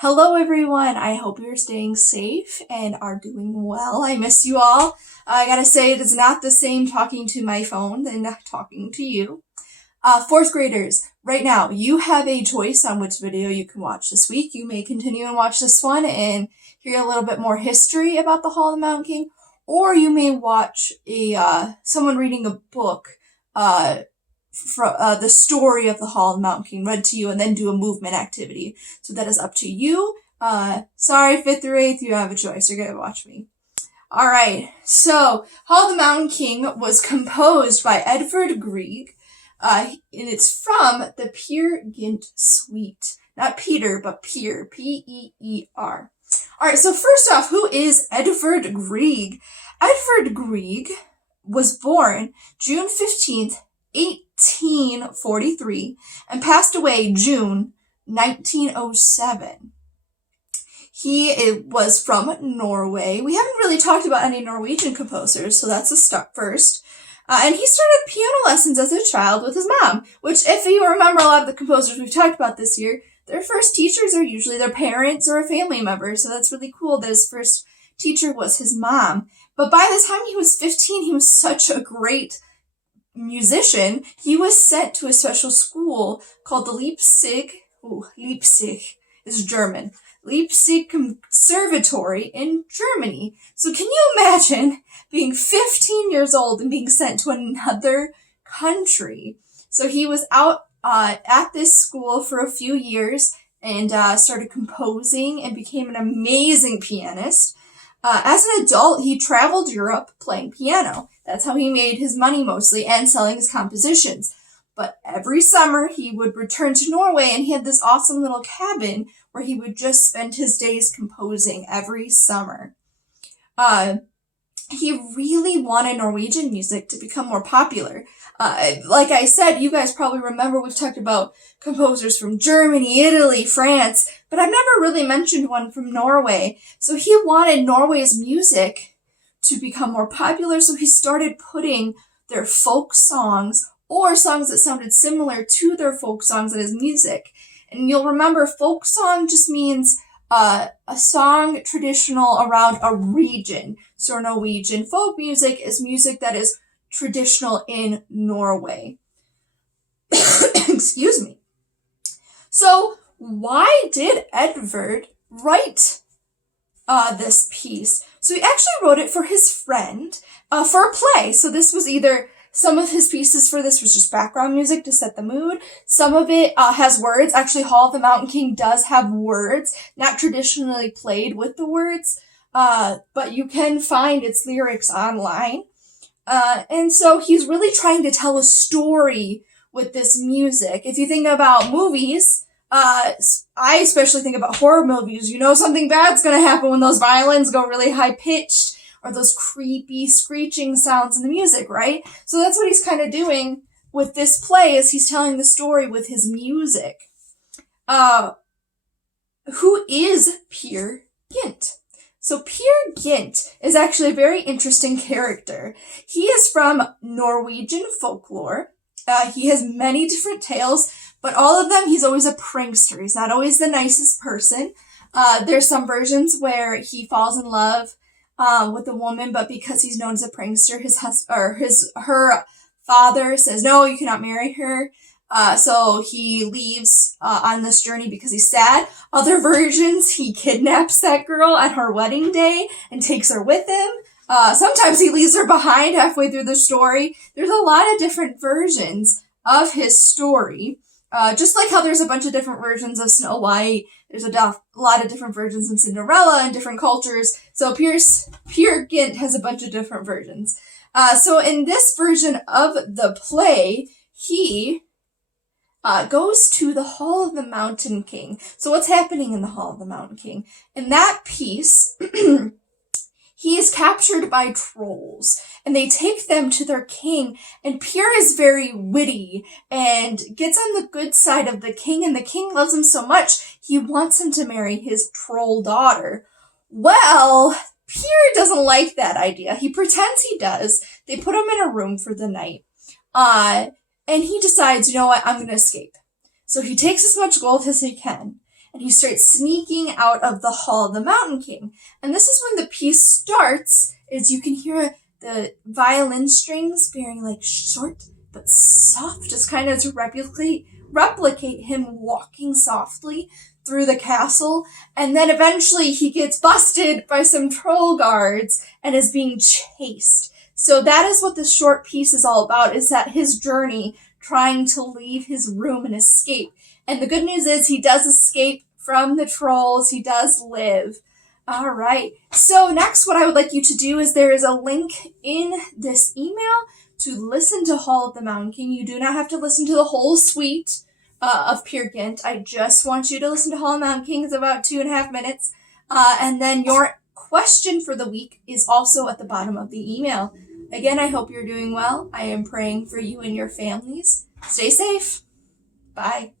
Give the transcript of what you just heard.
Hello everyone, I hope you're staying safe and are doing well. I miss you all. I gotta say it is not the same talking to my phone than talking to you. Fourth graders, right now you have a choice on which video you can watch this week. You may continue and watch this one and hear a little bit more history about the Hall of the Mountain King, or you may watch someone reading a book, the story of the Hall of the Mountain King read to you, and then do a movement activity. So that is up to you. Sorry, 5th or 8th, you have a choice. You're gonna watch me. Alright, so Hall of the Mountain King was composed by Edvard Grieg, and it's from the Peer Gynt Suite. Not Peter, but Peer, P-E-E-R. Alright, so first off, who is Edvard Grieg? Edvard Grieg was born June 15th, 1843, and passed away June 1907. He was from Norway. We haven't really talked about any Norwegian composers, so that's a start first. And he started piano lessons as a child with his mom, which, if you remember a lot of the composers we've talked about this year, their first teachers are usually their parents or a family member, so that's really cool that his first teacher was his mom. But by the time he was 15, he was such a great musician, he was sent to a special school called the Leipzig is German. Leipzig Conservatory in Germany. So can you imagine being 15 years old and being sent to another country? So he was out at this school for a few years and started composing and became an amazing pianist. As an adult, he traveled Europe playing piano. That's how he made his money mostly, and selling his compositions. But every summer, he would return to Norway, and he had this awesome little cabin where he would just spend his days composing every summer. He really wanted Norwegian music to become more popular. Like I said, you guys probably remember we've talked about composers from Germany, Italy, France, but I've never really mentioned one from Norway. So he wanted Norway's music to become more popular, so he started putting their folk songs or songs that sounded similar to their folk songs in his music. And you'll remember folk song just means a song traditional around a region. So Norwegian folk music is music that is traditional in Norway. Excuse me. So why did Edvard write this piece? So he actually wrote it for his friend for a play. So this was either some of his pieces for this was just background music to set the mood. Some of it has words. Actually, Hall of the Mountain King does have words, not traditionally played with the words, but you can find its lyrics online. And so he's really trying to tell a story with this music. If you think about movies, I especially think about horror movies. You know something bad's gonna happen when those violins go really high pitched, or those creepy screeching sounds in the music, right? So that's what he's kind of doing with this play, is he's telling the story with his music. Who is Peer Gynt? So Peer Gynt is actually a very interesting character. He is from Norwegian folklore. He has many different tales, but all of them, he's always a prankster. He's not always the nicest person. There's some versions where he falls in love with a woman, but because he's known as a prankster, her father says, no, you cannot marry her. So he leaves on this journey because he's sad. Other versions, he kidnaps that girl at her wedding day and takes her with him. Sometimes he leaves her behind halfway through the story. There's a lot of different versions of his story. Just like how there's a bunch of different versions of Snow White, there's a lot of different versions in Cinderella in different cultures. So Peer Gynt has a bunch of different versions. So in this version of the play, he goes to the Hall of the Mountain King. So what's happening in the Hall of the Mountain King? In that piece, he is captured by trolls, and they take them to their king, and Peer is very witty and gets on the good side of the king, and the king loves him so much, he wants him to marry his troll daughter. Well, Peer doesn't like that idea. He pretends he does. They put him in a room for the night. And he decides, you know what, I'm going to escape. So he takes as much gold as he can, and he starts sneaking out of the Hall of the Mountain King. And this is when the piece starts, is you can hear the violin strings being like short but soft, just kind of to replicate him walking softly through the castle. And then eventually he gets busted by some troll guards and is being chased. So that is what this short piece is all about, is that his journey trying to leave his room and escape. And the good news is he does escape from the trolls. He does live. All right. So next, what I would like you to do is there is a link in this email to listen to Hall of the Mountain King. You do not have to listen to the whole suite of Peer Gynt. I just want you to listen to Hall of the Mountain King. It's about 2.5 minutes. And then your question for the week is also at the bottom of the email. Again, I hope you're doing well. I am praying for you and your families. Stay safe. Bye.